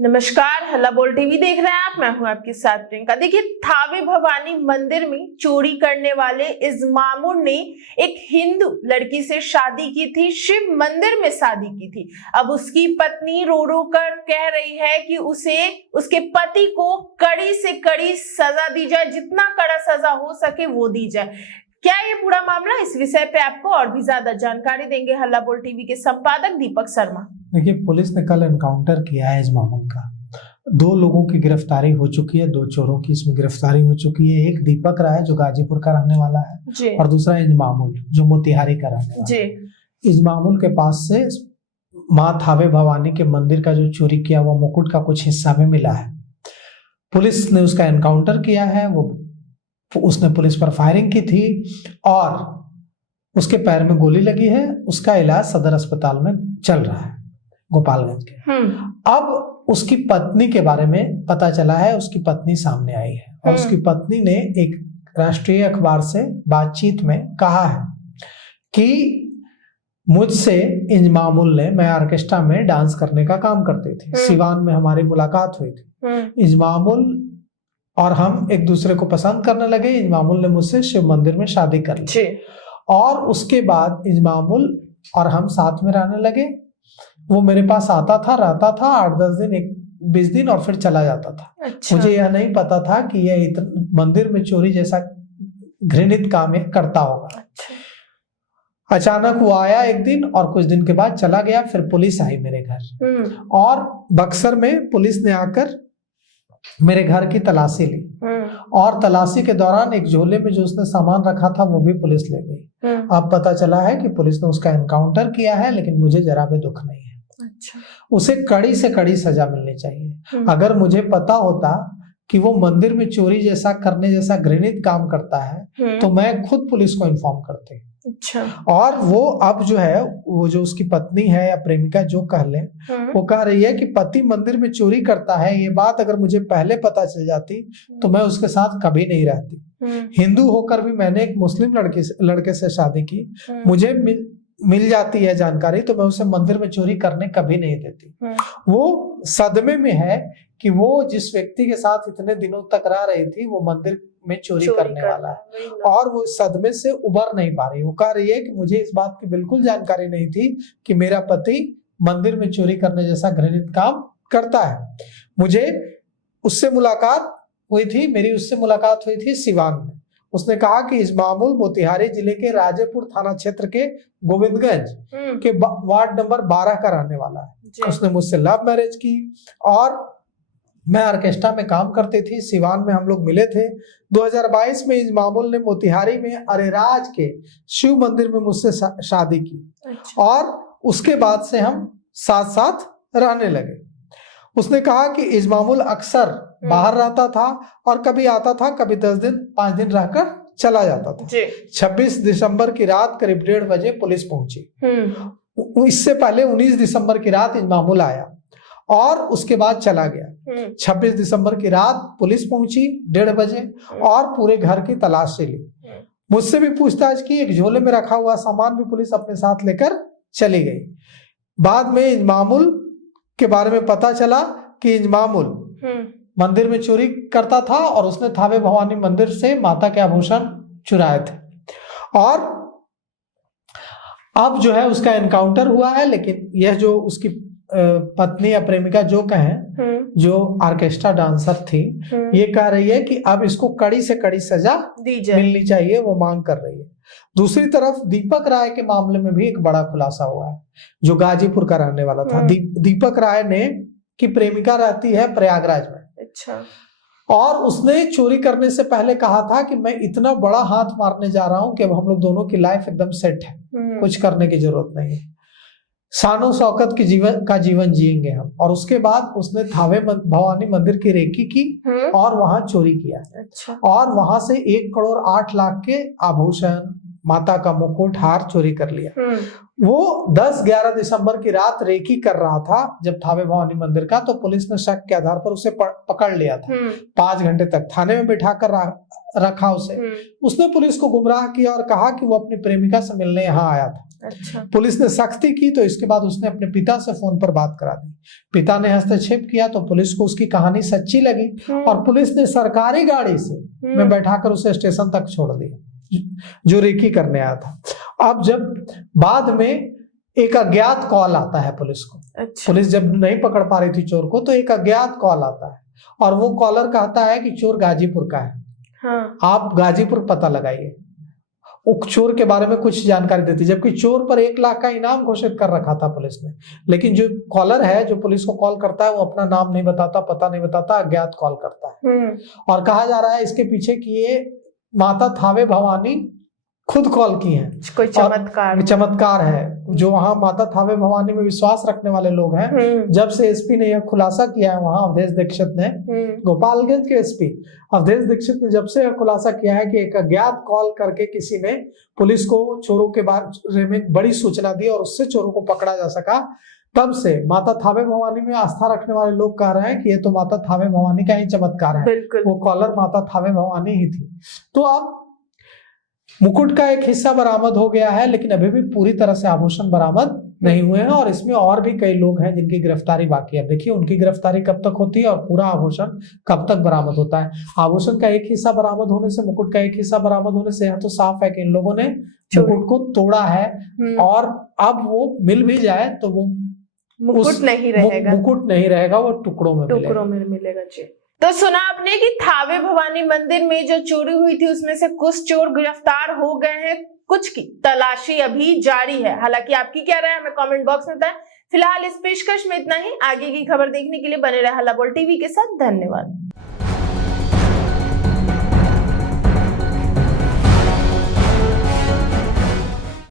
नमस्कार, हल्ला बोल टीवी देख रहे हैं आप। मैं हूं आपके साथ प्रियंका। देखिए, थावे भवानी मंदिर में चोरी करने वाले इस्मामुल ने एक हिंदू लड़की से शादी की थी, शिव मंदिर में शादी की थी। अब उसकी पत्नी रो रो कर कह रही है कि उसे उसके पति को कड़ी से कड़ी सजा दी जाए, जितना कड़ा सजा हो सके वो दी जाए। क्या ये पूरा मामला, इस विषय पे आपको और भी ज्यादा जानकारी देंगे हल्ला बोल टीवी के संपादक दीपक शर्मा। देखिए, पुलिस ने कल एनकाउंटर किया है इस्मामुल का। 2 लोगों की गिरफ्तारी हो चुकी है, 2 चोरों की इसमें गिरफ्तारी हो चुकी है। एक दीपक राय जो गाजीपुर का रहने वाला है और दूसरा इस्मामुल जो मोतिहारी का रहने वाला है। इस्मामुल के पास से माँ थावे भवानी के मंदिर का जो चोरी किया वो मुकुट का कुछ हिस्सा में मिला है। पुलिस ने उसका एनकाउंटर किया है। उसने पुलिस पर फायरिंग की थी और उसके पैर में गोली लगी है। उसका इलाज सदर अस्पताल में चल रहा है, गोपालगंज के। अब उसकी पत्नी के बारे में पता चला है। उसकी पत्नी सामने आई है और उसकी पत्नी ने एक राष्ट्रीय अखबार से बातचीत में कहा है कि मुझसे इस्मामुल ने, मैं ऑर्केस्ट्रा में डांस करने का काम करती थी, सिवान में हमारी मुलाकात हुई थी। इस्मामुल और हम एक दूसरे को पसंद करने लगे। इस्मामुल ने मुझसे शिव मंदिर में शादी कर ली और उसके बाद इस्मामुल और हम साथ में रहने लगे। वो मेरे पास आता था, रहता था 8-10 दिन, 20 दिन और फिर चला जाता था। मुझे यह नहीं पता था कि यह मंदिर में चोरी जैसा घृणित काम करता होगा। अचानक वो आया एक दिन और कुछ दिन के बाद चला गया। फिर पुलिस आई मेरे घर और बक्सर में पुलिस ने आकर मेरे घर की तलाशी ली और तलाशी के दौरान एक झोले में जो उसने सामान रखा था वो भी पुलिस ले गई। अब पता चला है कि पुलिस ने उसका एनकाउंटर किया है, लेकिन मुझे जरा भी दुख नहीं है। उसे कड़ी से कड़ी सजा मिलनी चाहिए। अगर मुझे पता होता कि वो मंदिर में चोरी जैसा करने जैसा घृणित काम करता है तो मैं खुद पुलिस को इन्फॉर्म करती। और वो अब जो है, वो जो उसकी पत्नी है या प्रेमिका जो कह ले, वो कह रही है कि पति मंदिर में चोरी करता है। ये बात अगर मुझे पहले पता चल जाती तो मैं उसके साथ कभी नहीं रहती। हिंदू होकर भी मैंने एक मुस्लिम लड़के से शादी की। मुझे मिल जाती है जानकारी तो मैं उसे मंदिर में चोरी करने कभी नहीं देती। वो सदमे में है कि वो जिस व्यक्ति के साथ इतने दिनों तक रह रही थी वो मंदिर में चोरी करने वाला है और वो सदमे से उबर नहीं पा रही। वो कह रही है कि मुझे इस बात की बिल्कुल जानकारी नहीं थी कि मेरा पति मंदिर में चोरी करने जैसा घृणित काम करता है। मुझे उससे मुलाकात हुई थी, मेरी उससे मुलाकात हुई थी सिवान में। उसने कहा कि इस्मामुल मोतिहारी जिले के राजेपुर थाना क्षेत्र के गोविंदगंज के वार्ड नंबर 12 का रहने वाला है। उसने मुझसे लव मैरिज की और मैं ऑर्केस्ट्रा में काम करती थी। सिवान में हम लोग मिले थे। 2022 में इस्मामुल ने मोतिहारी में अरेराज के शिव मंदिर में मुझसे शादी की और उसके बाद से हम साथ साथ रहने लगे। उसने कहा कि इस्मामुल अक्सर बाहर रहता था और कभी आता था, कभी 10 दिन 5 दिन रहकर चला जाता था। 26 दिसंबर की रात करीब 1:30 बजे पुलिस पहुंची। इससे पहले 19 दिसंबर की रात इस्मामुल आया और उसके बाद चला गया। 26 दिसंबर की रात पुलिस पहुंची 1:30 बजे और पूरे घर की तलाशी ली। मुझसे भी पूछताछ की। एक झोले में रखा हुआ सामान भी पुलिस अपने साथ लेकर चली गई। बाद में इस्मामुल के बारे में पता चला कि इस्मामुल मंदिर में चोरी करता था और उसने थावे भवानी मंदिर से माता के आभूषण चुराए थे और अब जो है उसका एनकाउंटर हुआ है। लेकिन यह जो उसकी पत्नी या प्रेमिका जो कहें, जो ऑर्केस्ट्रा डांसर थी, ये कह रही है कि अब इसको कड़ी से कड़ी सजा मिलनी चाहिए, वो मांग कर रही है। दूसरी तरफ दीपक राय के मामले में भी एक बड़ा खुलासा हुआ है, जो गाजीपुर का रहने वाला था। दीपक राय ने की प्रेमिका रहती है प्रयागराज में। और उसने चोरी करने से पहले कहा था कि मैं इतना बड़ा हाथ मारने जा रहा हूं कि अब हम लोग दोनों की लाइफ एकदम सेट है, कुछ करने की जरूरत नहीं है, शानो शौकत की जीवन जिएंगे हम। और उसके बाद उसने थावे भवानी मंदिर की रेकी की और वहां चोरी किया और वहां से 1 करोड़ 8 लाख के आभूषण, माता का मुकुट, हार चोरी कर लिया। वो 10-11 दिसंबर की रात रेकी कर रहा था जब थावे भवानी मंदिर का, तो पुलिस ने शक के आधार पर उसे पकड़ लिया था। 5 घंटे तक थाने में बिठा कर रखा उसे, उसने पुलिस को गुमराह किया और कहा कि वो अपनी प्रेमिका से मिलने यहाँ आया था। अच्छा। पुलिस ने सख्ती की तो इसके बाद उसने अपने पिता से फोन पर बात करा दी। पिता ने हस्तक्षेप किया तो पुलिस को उसकी कहानी सच्ची लगी और पुलिस ने सरकारी गाड़ी से में बैठाकर उसे स्टेशन तक छोड़ दिया जो रेकी करने आया था। अब जब बाद में एक अज्ञात कॉल आता है पुलिस को, अच्छा। पुलिस जब नहीं पकड़ पा रही थी चोर को तो एक अज्ञात कॉल आता है और वो कॉलर कहता है कि चोर गाजीपुर का है। हाँ। आप गाजीपुर पता लगाइए। वो चोर के बारे में कुछ जानकारी देती, जबकि चोर पर 1 लाख का इनाम घोषित कर रखा था पुलिस ने। लेकिन जो कॉलर है, जो पुलिस को कॉल करता है, वो अपना नाम नहीं बताता, पता नहीं बताता, अज्ञात कॉल करता है। और कहा जा रहा है इसके पीछे कि ये माता थावे भवानी खुद कॉल की हैं। कोई चमत्कार है। जो वहां माता थावे भवानी में विश्वास रखने वाले लोग हैं, जब से एसपी ने यह खुलासा किया है, वहां अवधेश दीक्षित ने, गोपालगंज के एसपी अवधेश दीक्षित ने जब से यह खुलासा किया है कि एक अज्ञात कॉल करके किसी ने पुलिस को चोरों के बारे में बड़ी सूचना दी और उससे चोरों को पकड़ा जा सका, तब से माता थावे भवानी में आस्था रखने वाले लोग कह रहे हैं कि ये तो माता थावे भवानी का ही चमत्कार है। वो कॉलर माता थावे भवानी ही थी। तो अब मुकुट का एक हिस्सा बरामद हो गया है, लेकिन अभी भी पूरी तरह से आभूषण बरामद नहीं हुए हैं और इसमें और भी कई लोग हैं जिनकी गिरफ्तारी बाकी है। देखिए उनकी गिरफ्तारी कब तक होती है और पूरा आभूषण कब तक बरामद होता है। आभूषण का एक हिस्सा बरामद होने से, मुकुट का एक हिस्सा बरामद होने से यह तो साफ है कि इन लोगों ने मुकुट को तोड़ा है और अब वो मिल भी जाए तो वो मुकुट नहीं रहेगा, मुकुट नहीं रहेगा, वो टुकड़ों में मिलेगा। जी, तो सुना आपने कि थावे भवानी मंदिर में जो चोरी हुई थी उसमें से कुछ चोर गिरफ्तार हो गए हैं, कुछ की तलाशी अभी जारी है। हालांकि आपकी क्या राय है हमें कमेंट बॉक्स में बताएं। फिलहाल इस पेशकश में इतना ही। आगे की खबर देखने के लिए बने रहे हल्ला बोल टीवी के साथ। धन्यवाद।